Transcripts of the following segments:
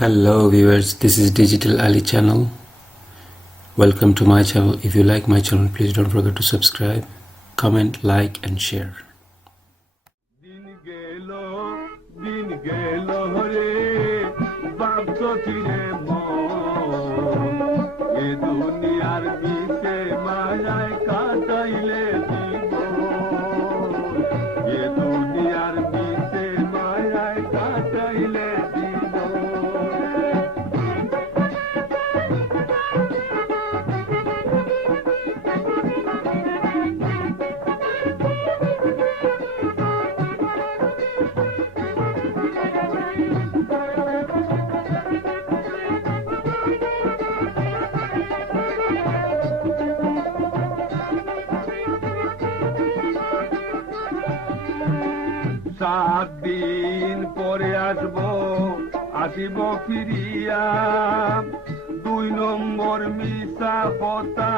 Hello viewers, this is Digital Ali channel. Welcome to my channel. If you like my channel, please don't forget to subscribe, comment, like and share. দিন গেল রে বাপস ফিরে এ দুনিয়ার বিষে মায়ায় কাটাইলে দিব এ দুনিয়ার বিষে মায়ায় কাটাইলে দিব সাত দিন পরে আসিব ফিরিয়া দুই নম্বর মিশা কথা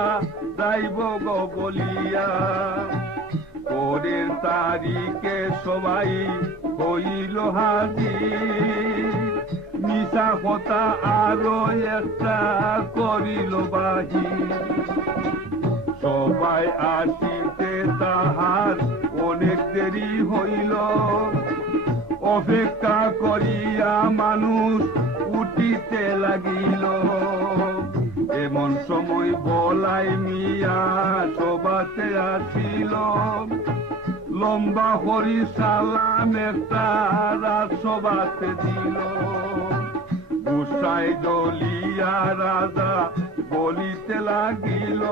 যাইব গো বলিয়া পরের তারিখে সবাই হইল হাজির মিশা কথা আরো একটা করিল বাহির সবাই আসিতে তাহার অনেক দেরি হইল অপেক্ষা করিয়া মানুষ উঠিতে লাগিল এমন সময় বলাই মিয়া সবাতে আসিল লম্বা হরি সালাম একটা রাত সবাতে দিল গুসাই জ্বলিয়া রাজা বলিতে লাগিল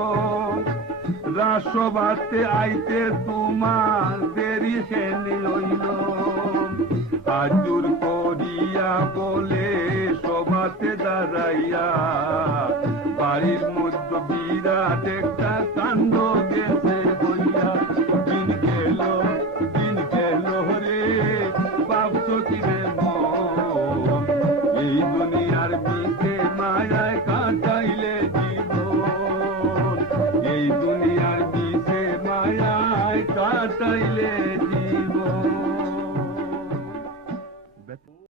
রাসবাতে আইতে তোমার দেরি হেনি হইল আজুর করিয়া বলে সবাতে দাঁড়াইয়া বাড়ির মধ্যে বিরাট একটা